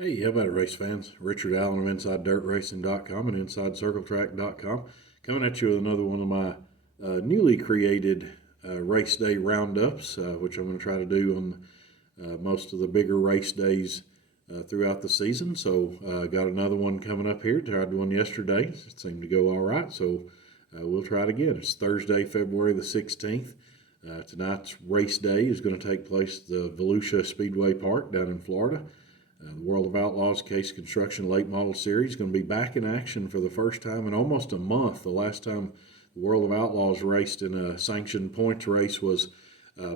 Hey, how about it, race fans? Richard Allen of InsideDirtRacing.com and InsideCircleTrack.com coming at you with another one of my newly created race day roundups, which I'm going to try to do on most of the bigger race days throughout the season. So, got another one coming up here. Tried one yesterday. It seemed to go all right, so we'll try it again. It's Thursday, February the 16th. Tonight's race day is going to take place at the Volusia Speedway Park down in Florida. The World of Outlaws Case Construction Late Model Series is going to be back in action for the first time in almost a month. The last time the World of Outlaws raced in a sanctioned points race was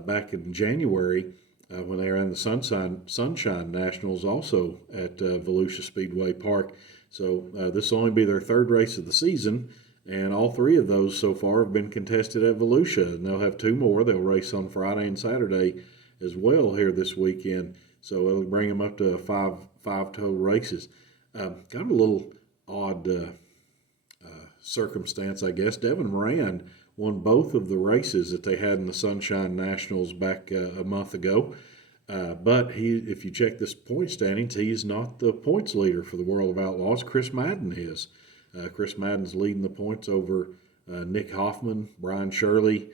back in January when they ran the Sunshine Nationals also at Volusia Speedway Park. So this will only be their third race of the season, and all three of those so far have been contested at Volusia. And they'll have two more. They'll race on Friday and Saturday as well here this weekend. So it'll bring them up to five total races. Got a little odd circumstance, I guess. Devin Moran won both of the races that they had in the Sunshine Nationals back a month ago. But if you check this point standings, he is not the points leader for the World of Outlaws. Chris Madden is. Chris Madden's leading the points over Nick Hoffman, Brian Shirley,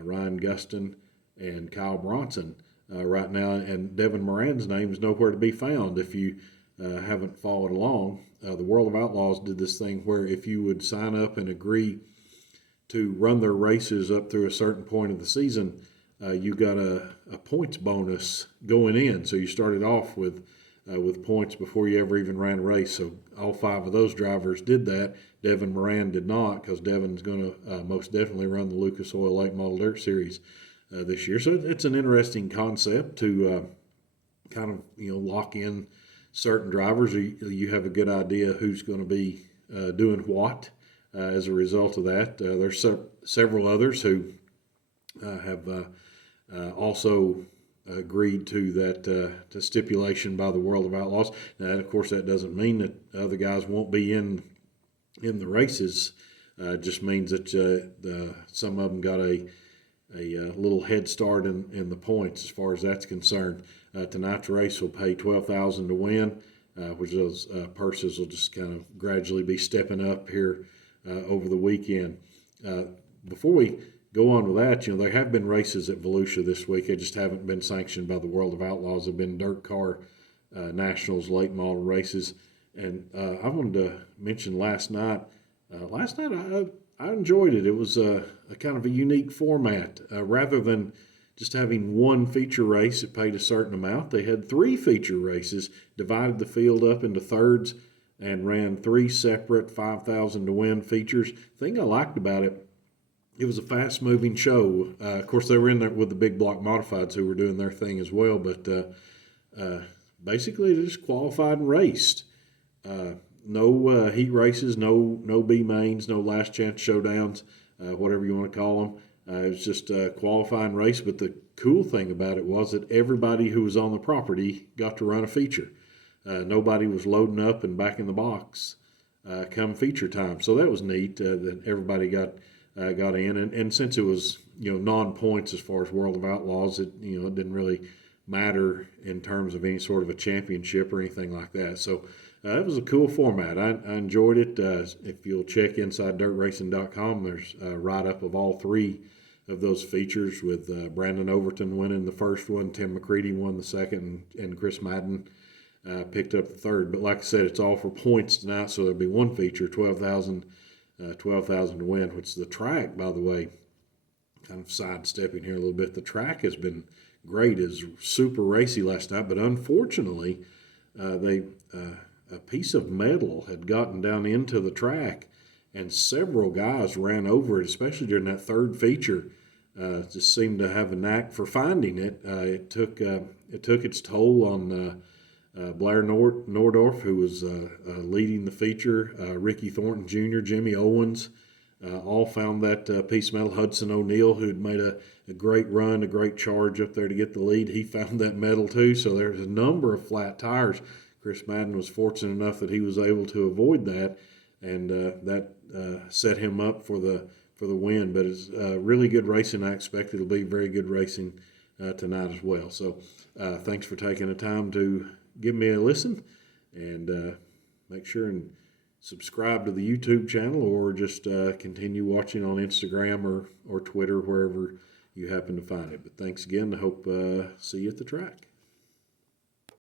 Ryan Gustin, and Kyle Bronson. Right now, and Devin Moran's name is nowhere to be found. If you haven't followed along, the World of Outlaws did this thing where if you would sign up and agree to run their races up through a certain point of the season, you got a points bonus going in. So you started off with points before you ever even ran a race. So all five of those drivers did that. Devin Moran did not, because Devin's going to most definitely run the Lucas Oil Late Model Dirt Series this year. So it's an interesting concept to kind of lock in certain drivers. You have a good idea who's going to be doing what as a result of that. There's several others who have also agreed to that to stipulation by the World of Outlaws. Now, of course, that doesn't mean that other guys won't be in the races. It just means that some of them got a little head start in the points as far as that's concerned. Tonight's race will pay $12,000 to win, which those purses will just kind of gradually be stepping up here over the weekend. Before we go on with that, there have been races at Volusia this week. They just haven't been sanctioned by the World of Outlaws. They've been DIRTcar Nationals late model races. And I wanted to mention last night I enjoyed it. It was a kind of a unique format. Rather than just having one feature race that paid a certain amount, they had three feature races, divided the field up into thirds, and ran three separate 5,000 to win features. The thing I liked about it, it was a fast-moving show. Of course, they were in there with the big block modifieds who were doing their thing as well, but basically they just qualified and raced. No heat races, no B mains, no last chance showdowns, whatever you want to call them. It was just a qualifying race. But the cool thing about it was that everybody who was on the property got to run a feature. Nobody was loading up and back in the box come feature time. So that was neat that everybody got in. And since it was non-points as far as World of Outlaws, it didn't really matter in terms of any sort of a championship or anything like that. So it was a cool format. I enjoyed it. If you'll check InsideDirtRacing.com, there's a write-up of all three of those features, with Brandon Overton winning the first one, Tim McCready won the second, and Chris Madden picked up the third. But like I said, it's all for points tonight, so there'll be one feature, $12,000 to win, which the track, by the way, kind of sidestepping here a little bit, the track has been great. It was super racy last night, but unfortunately, a piece of metal had gotten down into the track, and several guys ran over it, especially during that third feature. Just seemed to have a knack for finding it. It took its toll on Blair Nordorf, who was leading the feature. Ricky Thornton Jr., Jimmy Owens, all found that piece of metal. Hudson O'Neill, who'd made a great run, a great charge up there to get the lead, he found that metal too. So there's a number of flat tires. Chris Madden was fortunate enough that he was able to avoid that, and that set him up for the win. But it's really good racing. I expect it'll be very good racing tonight as well. So thanks for taking the time to give me a listen, And make sure and subscribe to the YouTube channel, or just continue watching on Instagram or Twitter, wherever you happen to find it. But thanks again. I hope see you at the track.